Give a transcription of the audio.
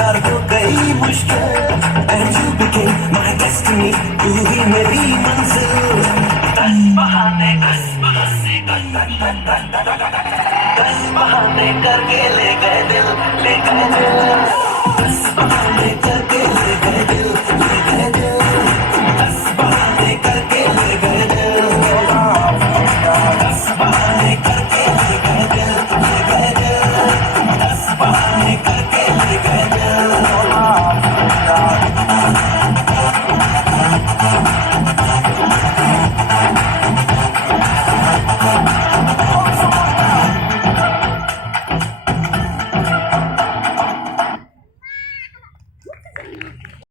यार हो गई मुश्किल and you became my destiny तू ही मेरी मंजिल दस बहाने करके ले गए दिल दस बहाने करके ले गए दिल